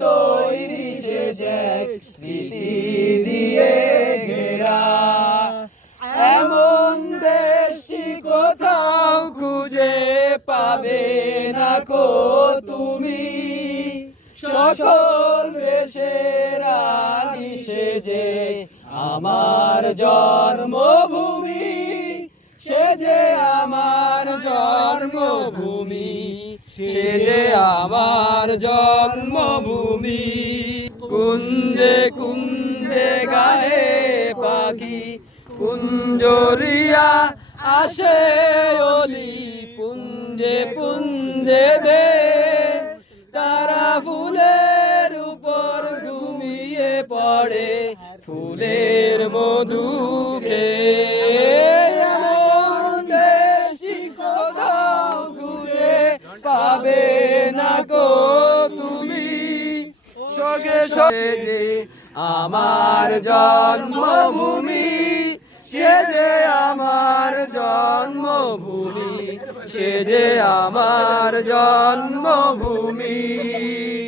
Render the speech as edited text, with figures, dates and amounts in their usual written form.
তৈরি সে এক স্মৃতি দিয়ে ঘেরা। এমন দেশটি কোথাও খুঁজে পাবে না কো তুমি, সকল দেশের রানী সে যে আমার জন্মভূমি, সে যে আমার জন্মভূমি, সে যে আমার জন্মভূমি। কুঞ্জে কুঞ্জে গায়ে পাখি কুঞ্জরিয়া আসে অলি, পুঞ্জে পুঞ্জে দে তারা ফুলের উপর ঘুমিয়ে পড়ে ফুলের মধু খেয়ে। এমন দেশটি কোথাও খুঁজে পাবে না কো তুমি, সঙ্গে সঙ্গে যে আমার জন্মভূমি, সে যে আমার জন্মভূমি, সে যে আমার জন্মভূমি।